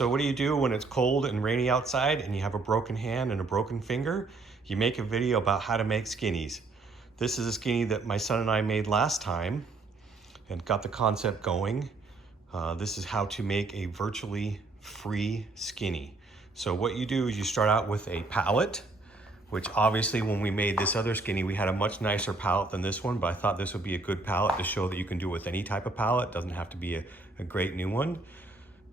So what do you do when it's cold and rainy outside and you have a broken hand and a broken finger? You make a video about how to make skinnies. This is a skinny that my son and I made last time and got the concept going. This is how to make a virtually free skinny. So what you do is you start out with a pallet, which obviously when we made this other skinny, we had a much nicer pallet than this one, but I thought this would be a good pallet to show that you can do it with any type of pallet. It doesn't have to be a great new one.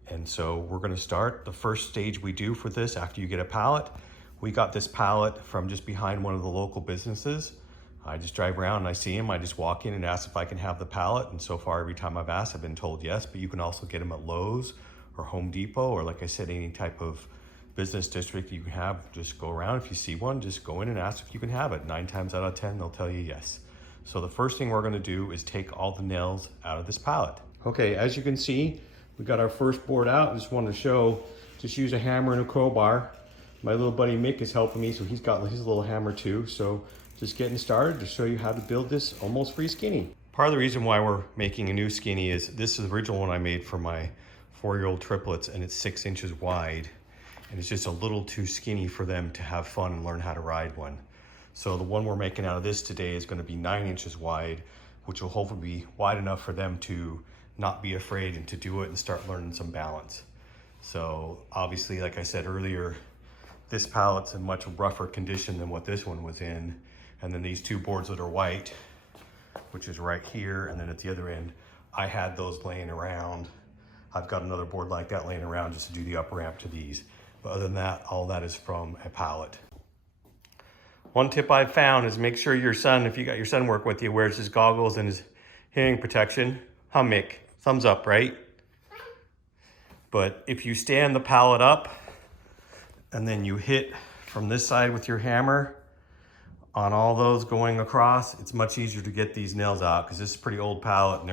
And so we're gonna start. The first stage we do for this after you get a pallet, we got this pallet from just behind one of the local businesses. I just drive around and I see him, I just walk in and ask if I can have the pallet. And so far, every time I've asked, I've been told yes, but you can also get them at Lowe's or Home Depot, or like I said, any type of business district you can have. Just go around, if you see one, just go in and ask if you can have it. 9 times out of 10, they'll tell you yes. So the first thing we're gonna do is take all the nails out of this pallet. Okay, as you can see, we got our first board out. I just wanted to show, just use a hammer and a crowbar. My little buddy Mick is helping me, so he's got his little hammer too. So just getting started to show you how to build this almost free skinny. Part of the reason why we're making a new skinny is this is the original one I made for my 4-year-old triplets, and it's 6 inches wide. And it's just a little too skinny for them to have fun and learn how to ride one. So the one we're making out of this today is gonna be 9 inches wide, which will hopefully be wide enough for them to not be afraid and to do it and start learning some balance. So obviously, like I said earlier, this pallet's in much rougher condition than what this one was in. And then these two boards that are white, which is right here, and then at the other end, I had those laying around. I've got another board like that laying around just to do the up ramp to these. But other than that, all that is from a pallet. One tip I've found is make sure your son, if you got your son work with you, wears his goggles and his hearing protection. Huh, Mick? Thumbs up, right? But if you stand the pallet up and then you hit from this side with your hammer on all those going across, it's much easier to get these nails out, because this is a pretty old pallet and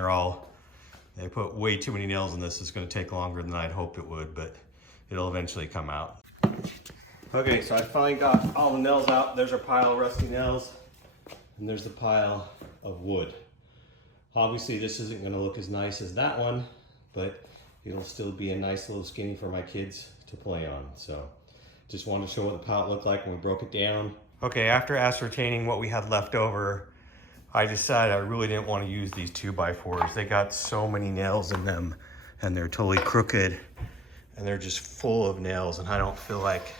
they put way too many nails in this. It's going to take longer than I'd hoped it would, but it'll eventually come out. Okay, so I finally got all the nails out. There's our pile of rusty nails, and there's the pile of wood. Obviously, this isn't going to look as nice as that one, but it'll still be a nice little skinny for my kids to play on. So just wanted to show what the pallet looked like when we broke it down. Okay, after ascertaining what we had left over, I decided I really didn't want to use these 2x4s. They got so many nails in them, and they're totally crooked, and they're just full of nails, and I don't feel like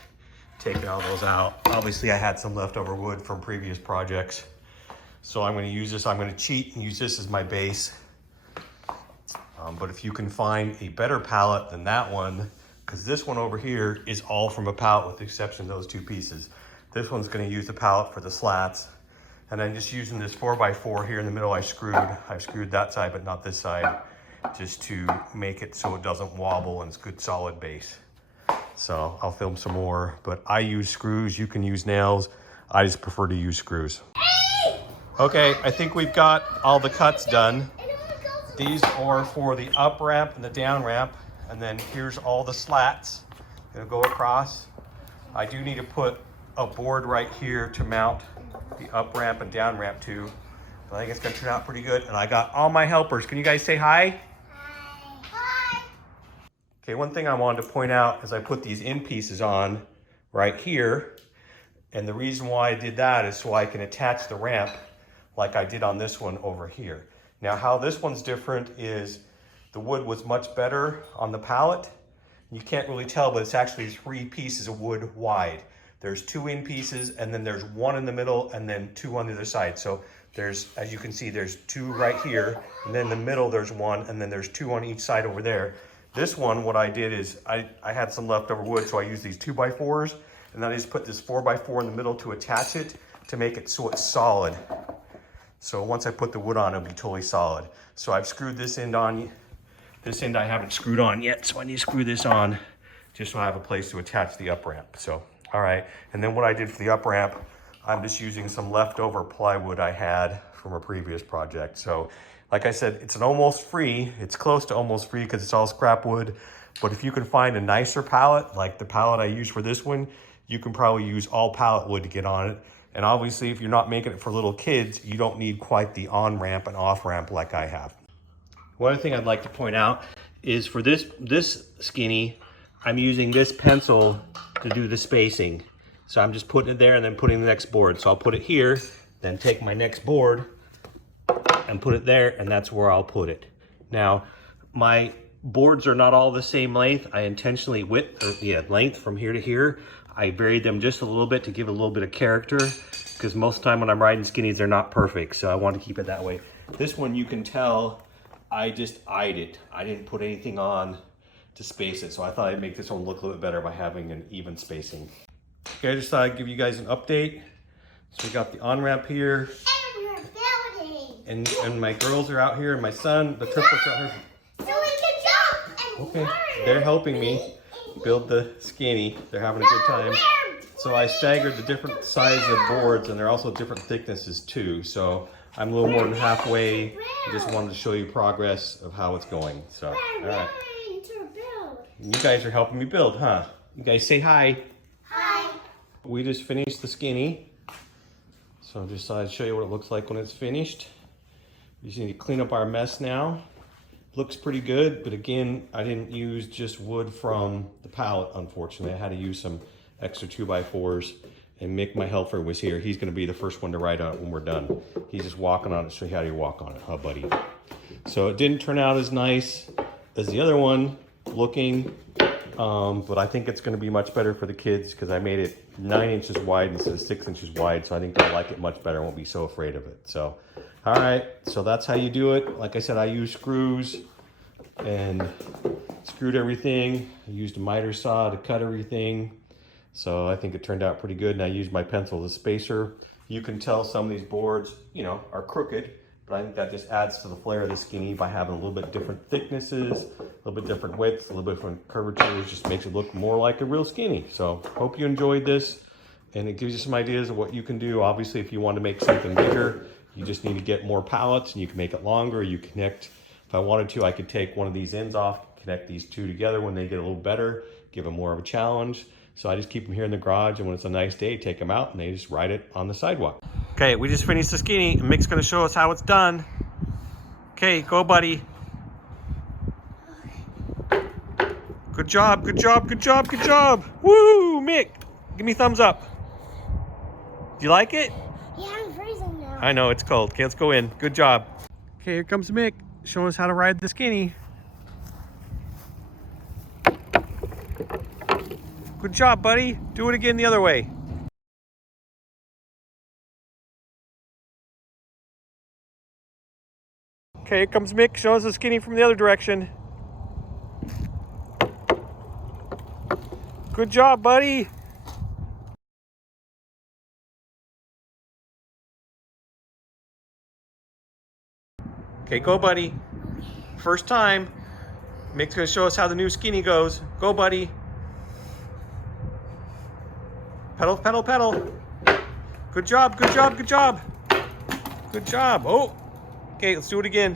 taking all those out. Obviously, I had some leftover wood from previous projects, so I'm going to use this. I'm going to cheat and use this as my base. But if you can find a better pallet than that one, because this one over here is all from a pallet with the exception of those two pieces. This one's going to use the pallet for the slats. And I'm just using this 4x4 here in the middle. I screwed that side, but not this side, just to make it so it doesn't wobble and it's good solid base. So I'll film some more, but I use screws. You can use nails. I just prefer to use screws. Okay, I think we've got all the cuts done. These are for the up ramp and the down ramp. And then here's all the slats that'll go across. I do need to put a board right here to mount the up ramp and down ramp to. But I think it's gonna turn out pretty good. And I got all my helpers. Can you guys say hi? Hi. Okay, one thing I wanted to point out is I put these end pieces on right here. And the reason why I did that is so I can attach the ramp like I did on this one over here. Now, how this one's different is the wood was much better on the pallet. You can't really tell, but it's actually 3 pieces of wood wide. There's 2 end pieces, and then there's 1 in the middle, and then 2 on the other side. So there's, as you can see, there's 2 right here, and then in the middle there's 1, and then there's 2 on each side over there. This one, what I did is I had some leftover wood, so I used these 2x4s, and then I just put this 4x4 in the middle to attach it, to make it so it's solid. So once I put the wood on, it'll be totally solid. So I've screwed this end on. This end I haven't screwed on yet, so I need to screw this on just so I have a place to attach the up ramp. So, all right. And then what I did for the up ramp, I'm just using some leftover plywood I had from a previous project. So, like I said, it's an almost free. It's close to almost free because it's all scrap wood. But if you can find a nicer pallet, like the pallet I used for this one, you can probably use all pallet wood to get on it. And obviously, if you're not making it for little kids, you don't need quite the on-ramp and off-ramp like I have. One other thing I'd like to point out is for this skinny, I'm using this pencil to do the spacing. So I'm just putting it there and then putting the next board. So I'll put it here, then take my next board and put it there, and that's where I'll put it. Now, my boards are not all the same length. I intentionally length from here to here. I varied them just a little bit to give a little bit of character, because most of the time when I'm riding skinnies, they're not perfect. So I want to keep it that way. This one, you can tell, I just eyed it. I didn't put anything on to space it. So I thought I'd make this one look a little bit better by having an even spacing. Okay, I just thought I'd give you guys an update. So we got the on-ramp here. And my girls are out here, and my son, the triplets are out here. So we can jump and okay, they're helping me build the skinny. They're having a good time. So I staggered the different sizes of boards, and they're also different thicknesses too. So I'm a little more than halfway. I just wanted to show you progress of how it's going. So, all right. You guys are helping me build, huh? You guys say hi. Hi. We just finished the skinny. So I just thought I'd show you what it looks like when it's finished. We just need to clean up our mess now. Looks pretty good, but again, I didn't use just wood from the pallet, unfortunately. I had to use some extra 2x4s, and Mick, my helper, was here. He's gonna be the first one to ride on it when we're done. He's just walking on it, show you how you walk on it, huh, buddy? So it didn't turn out as nice as the other one looking, but I think it's gonna be much better for the kids because I made it 9 inches wide instead of 6 inches wide, so I think they'll like it much better and won't be so afraid of it. So, all right, so that's how you do it. Like I said, I used screws and screwed everything. I used a miter saw to cut everything. So I think it turned out pretty good, and I used my pencil as a spacer. You can tell some of these boards, you know, are crooked, but I think that just adds to the flair of the skinny by having a little bit different thicknesses, a little bit different widths, a little bit different curvatures. Just makes it look more like a real skinny. So hope you enjoyed this, and it gives you some ideas of what you can do. Obviously, if you want to make something bigger, you just need to get more pallets, and you can make it longer. You connect, if I wanted to, I could take one of these ends off, connect these two together when they get a little better, give them more of a challenge. So I just keep them here in the garage, and when it's a nice day, take them out and they just ride it on the sidewalk. Okay, we just finished the skinny, and Mick's gonna show us how it's done. Okay, go buddy. Good job, good job, good job, good job. Woo, Mick, give me a thumbs up. Do you like it? Yeah, I'm freezing now. I know, it's cold. Okay, let's go in. Good job. Okay, here comes Mick, showing us how to ride the skinny. Good job, buddy. Do it again the other way. Okay, here comes Mick, showing us the skinny from the other direction. Good job, buddy. Okay, go, buddy. First time. Mick's gonna show us how the new skinny goes. Go, buddy. Pedal, pedal, pedal. Good job, good job, good job. Good job. Oh, okay, let's do it again.